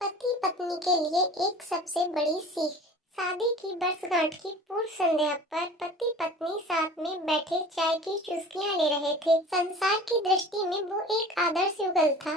पति पत्नी के लिए एक सबसे बड़ी सीख। शादी की वर्षगांठ की पूर्व संध्या पर पति पत्नी साथ में बैठे चाय की चुस्कियां ले रहे थे। संसार की दृष्टि में वो एक आदर्श युगल था।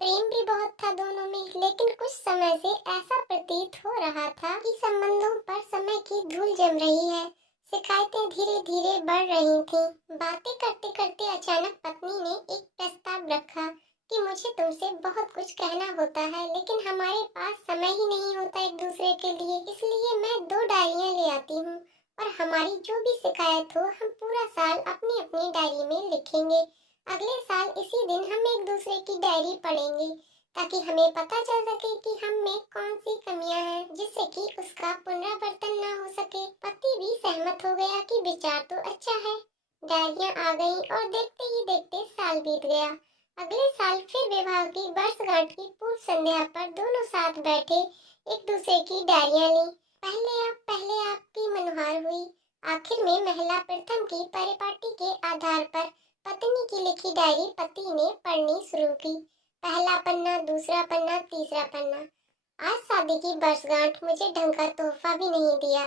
प्रेम भी बहुत था दोनों में, लेकिन कुछ समय से ऐसा प्रतीत हो रहा था कि संबंधों पर समय की धूल जम रही है। शिकायतें धीरे धीरे बढ़ रही थीं। बातें करते करते अचानक पत्नी ने एक प्रस्ताव रखा कि मुझे तुमसे बहुत कुछ कहना होता है, लेकिन हमारे पास समय ही नहीं होता एक दूसरे के लिए। इसलिए मैं 2 डायरियां ले आती हूँ और हमारी जो भी शिकायत हो हम पूरा साल अपनी अपनी डायरी में लिखेंगे। अगले साल इसी दिन हम एक दूसरे की डायरी पढ़ेंगे ताकि हमें पता चल सके कि हम में कौन सी कमियां हैं, जिससे कि उसका पुनरावर्तन ना हो सके। पति भी सहमत हो गया कि विचार तो अच्छा है। डायरियां आ गईं और देखते ही देखते साल बीत गया। अगले साल फिर विवाह की वर्षगांठ की पूर्व संध्या पर दोनों साथ बैठे एक दूसरे की डायरियां ली। पहले आप की मनोहार हुई। आखिर में महिला प्रथम की परिपाटी के आधार पर पत्नी की लिखी डायरी पति ने पढ़नी शुरू की। पहला पन्ना, दूसरा पन्ना, तीसरा पन्ना। आज शादी की वर्षगांठ, मुझे ढंग का तोहफा भी नहीं दिया।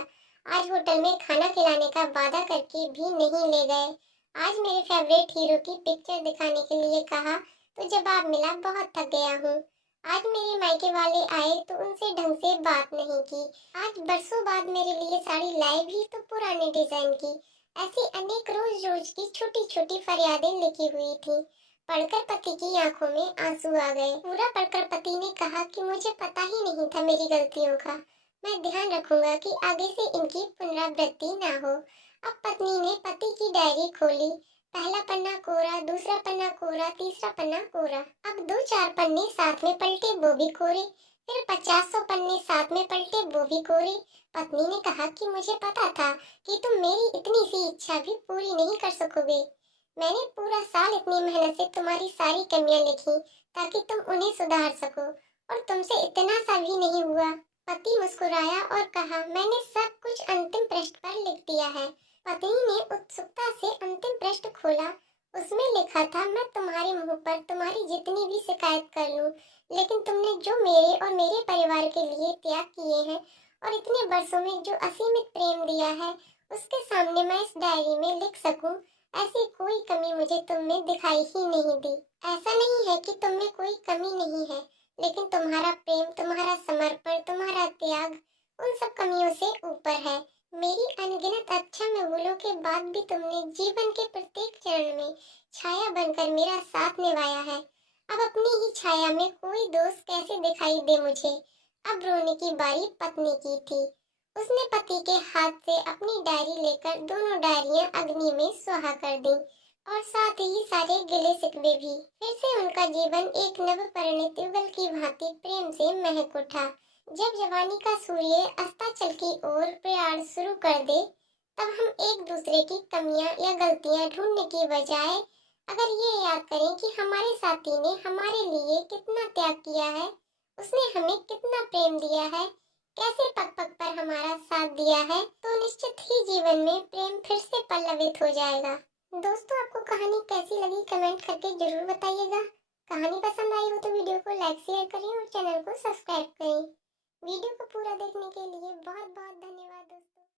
आज होटल में खाना खिलाने का वादा करके भी नहीं ले गए। आज मेरे फेवरेट हीरो की पिक्चर दिखाने के लिए कहा तो जवाब मिला बहुत थक गया हूँ। आज मेरे मायके वाले आए तो उनसे ढंग से बात नहीं की। आज बरसों बाद मेरे लिए साड़ी लाए भी तो पुराने डिजाइन की। ऐसी अनेक रोज रोज की छोटी छोटी फरियादें लिखी हुई थी। पढ़कर पति की आंखों में आंसू आ गए। पूरा पढ़कर पति ने कहा कि मुझे पता ही नहीं था मेरी गलतियों का। मैं ध्यान रखूंगा कि आगे से इनकी पुनरावृत्ति ना हो। अब पत्नी ने पति की डायरी खोली। पहला पन्ना कोरा, दूसरा पन्ना कोरा, तीसरा पन्ना कोरा। अब 2-4 पन्ने साथ में पलटे, वो भी कोरे। फिर 50-100 पन्ने साथ में पलटे, वो भी कोरे। पत्नी ने कहा कि मुझे पता था कि तुम मेरी इतनी सी इच्छा भी पूरी नहीं कर सकोगे। मैंने पूरा साल इतनी मेहनत से तुम्हारी सारी कमियां लिखी ताकि तुम उन्हें सुधार सको, और तुमसे इतना सा भी नहीं हुआ। पति मुस्कुराया और कहा, मैंने सब कुछ अंतिम पृष्ठ पर लिख दिया है। पत्नी ने उत्सुकता से अंतिम पृष्ठ खोला। उसमें लिखा था, मैं तुम्हारे मुंह पर तुम्हारी जितनी भी शिकायत कर लूं, लेकिन तुमने जो मेरे और मेरे परिवार के लिए त्याग किए हैं और इतने वर्षों में जो असीमित प्रेम दिया है, उसके सामने मैं इस डायरी में लिख सकूं, ऐसी कोई कमी मुझे तुम में दिखाई ही नहीं दी। ऐसा नहीं है कि तुम में कोई कमी नहीं है, लेकिन तुम्हारा प्रेम, तुम्हारा समर्पण, तुम्हारा त्याग उन सब कमियों से ऊपर है। मेरी अनगिनत अक्षम भूलों के बाद भी तुमने जीवन के प्रत्येक चरण में छाया बनकर मेरा साथ निभाया है। अब अपनी ही छाया में कोई दोष कैसे दिखाई दे मुझे। अब रोने की बारी पत्नी की थी। उसने पति के हाथ से अपनी डायरी लेकर दोनों डायरियां अग्नि में सुहा कर दी, और साथ ही सारे गिले शिकवे भी। फिर से उनका जीवन एक नव परिणित युगल की भांति प्रेम से महक उठा। जब जवानी का सूर्य अस्ताचल की ओर प्रयाण शुरू कर दे, तब हम एक दूसरे की कमियां या गलतियां ढूंढने की बजाय अगर ये याद करें कि हमारे साथी ने हमारे लिए कितना त्याग किया है, उसने हमें कितना प्रेम दिया है, कैसे पग पग पर हमारा साथ दिया है, तो निश्चित ही जीवन में प्रेम फिर से पल्लवित हो जाएगा। दोस्तों, आपको कहानी कैसी लगी कमेंट करके जरूर बताइएगा। कहानी पसंद आई हो तो वीडियो को लाइक शेयर करें और चैनल को सब्सक्राइब करें। वीडियो को पूरा देखने के लिए बहुत बहुत धन्यवाद।